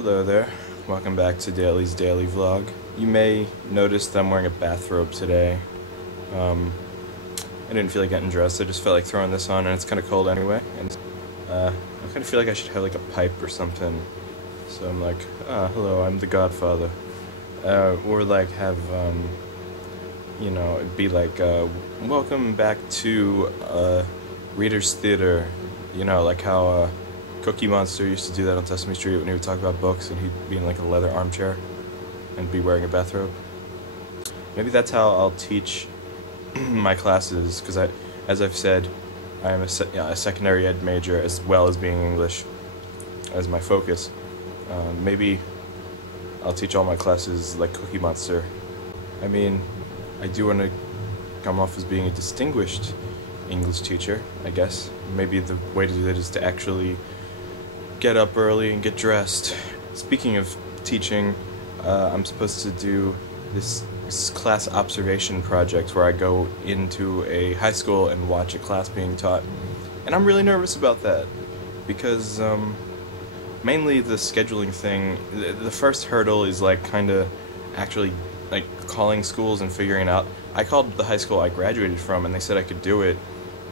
Hello there, welcome back to Daily's Daily Vlog. You may notice that I'm wearing a bathrobe today. I didn't feel like getting dressed, I just felt like throwing this on, and it's kind of cold anyway. And I kind of feel like I should have like a pipe or something. So I'm like, hello, I'm the Godfather. Or like have, you know, it'd be like, welcome back to Reader's Theater. You know, like how Cookie Monster used to do that on Sesame Street when he would talk about books and he'd be in like a leather armchair and be wearing a bathrobe. Maybe that's how I'll teach my classes, because as I've said, I am a secondary ed major as well as being English as my focus. Maybe I'll teach all my classes like Cookie Monster. I mean, I do want to come off as being a distinguished English teacher, I guess. Maybe the way to do that is to actually get up early and get dressed. Speaking of teaching, I'm supposed to do this class observation project where I go into a high school and watch a class being taught. And I'm really nervous about that because mainly the scheduling thing, the first hurdle is like kind of actually like calling schools and figuring out. I called the high school I graduated from and they said I could do it,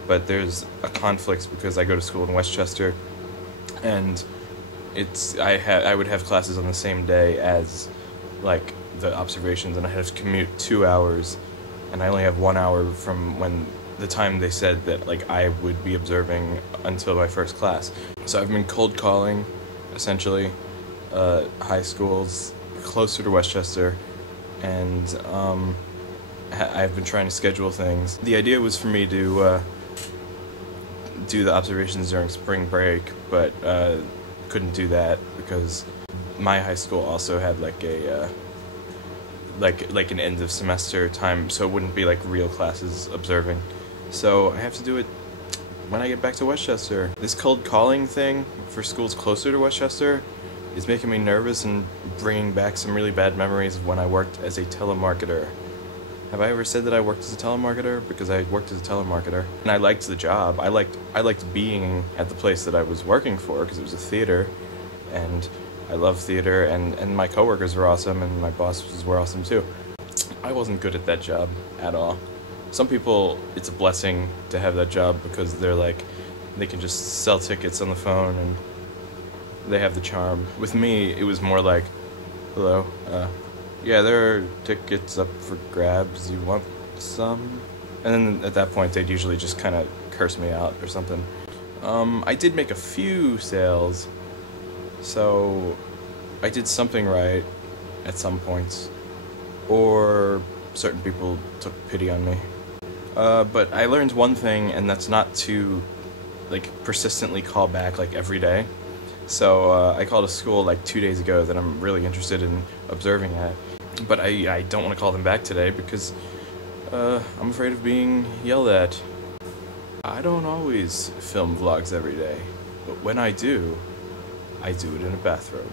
but there's a conflict because I go to school in Westchester and I would have classes on the same day as like the observations, and I have to commute 2 hours, and I only have 1 hour from when the time they said that like I would be observing until my first class. So I've been cold calling essentially high schools closer to Westchester, and I've been trying to schedule things. The idea was for me to do the observations during spring break, but couldn't do that because my high school also had like a like an end of semester time, so it wouldn't be like real classes observing. So I have to do it when I get back to Westchester. This cold calling thing for schools closer to Westchester is making me nervous and bringing back some really bad memories of when I worked as a telemarketer. Have I ever said that I worked as a telemarketer? Because I worked as a telemarketer and I liked the job. I liked being at the place that I was working for because it was a theater, and I love theater, and my coworkers were awesome and my bosses were awesome too. I wasn't good at that job at all. Some people, it's a blessing to have that job because they're like, they can just sell tickets on the phone and they have the charm. With me, it was more like, hello, yeah, there are tickets up for grabs, you want some? And then at that point, they'd usually just kind of curse me out or something. I did make a few sales, so I did something right at some points, or certain people took pity on me. But I learned one thing, and that's not to like persistently call back like every day. So I called a school like 2 days ago that I'm really interested in observing at, but I don't want to call them back today because I'm afraid of being yelled at. I don't always film vlogs every day, but when I do it in a bathrobe.